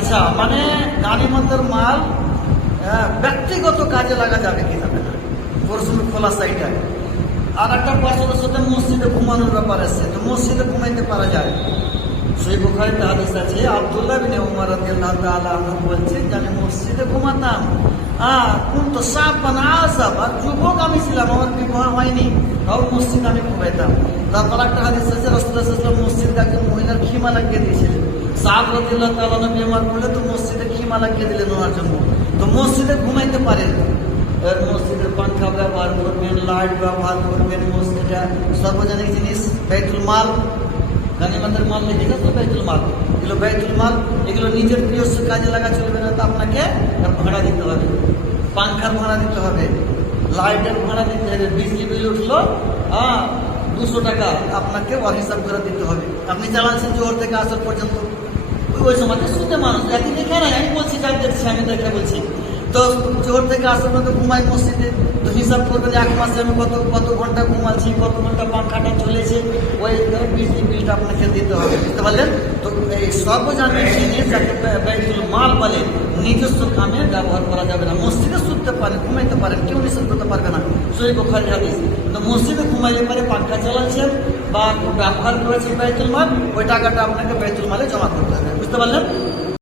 আচ্ছা মানে গানিমতের মাল ব্যক্তিগত কাজে লাগা যাবে কি যাবে না? প্রশ্ন খোলা সাইটা। আর একটা প্রশ্নের সাথে মসজিদে ঘুমানোর ব্যাপার আছে, তো মসজিদে ঘুমাইতে পারা যায়? সেই বুখারিতে হাদিস আছে, আব্দুল্লাহ বিন উমর আনহু বলছেন যে আমি মসজিদে ঘুমাতাম। হ্যাঁ কোন তো সাপ বানা আসাব আর যুবক আমি ছিলাম, আমার বিবাহ হয়নি, তাও মসজিদ আমি ঘুমাইতাম। তারপর একটা হাদিস আছে, রাসূলুল্লাহ মসজিদ একজন মহিলার খিমা লাগিয়ে দিয়েছিলেন। আমার তো মসজিদে দিলেন জন্য। তো মসজিদে ঘুমাইতে পারেন ব্যবহার করবেন, লাইট ব্যবহার করবেন সর্বজনিক জিনিস? মাল। মাল মাল। এগুলো মাল, এগুলো নিজের প্রিয় কাজে লাগা চলবে না, তো আপনাকে ভাড়া দিতে হবে। পাঙ্খার ভাড়া দিতে হবে। লাইটের ভাড়া দিতে হবে। বিজলি বিল উঠল হ্যাঁ দুশো টাকা আপনাকে ওর হিসাব করে দিতে হবে। আপনি চালাচ্ছেন জোর থেকে আসার পর্যন্ত। ওই- সময় তো শুতে মানুষ। একই দেখে নাই আমি বলছি যাই দেখছি, আমি দেখে বলছি। তো জোর থেকে আসর পর্যন্ত ঘুমাই মসজিদে। তো হিসাব করবেন এক মাসে আমি কত কত ঘণ্টা ঘুমাচ্ছি, কত ঘণ্টা পাঙ্খাটা চলেছে, ওই বিজলি বিলটা আপনাকে দিতে হবে। বুঝতে পারলেন? তো এই সর্বজনীন জিনিস যাকে মাল বলে নিজস্ব কামে ব্যবহার করা যাবে না। মসজিদে শুতে পারে, ঘুমাইতে পারেন কেউ নিষেধ করতে পারবে না। সই বোখারি হাদিস। তো মসজিদে ঘুমাইতে পারে পাঙ্খা চালাচ্ছেন বা ব্যবহার করেছেন বাইতুল মাল, ওই টাকাটা আপনাকে বাইতুল মালে জমা করতে হবে। বুঝতে পারলেন?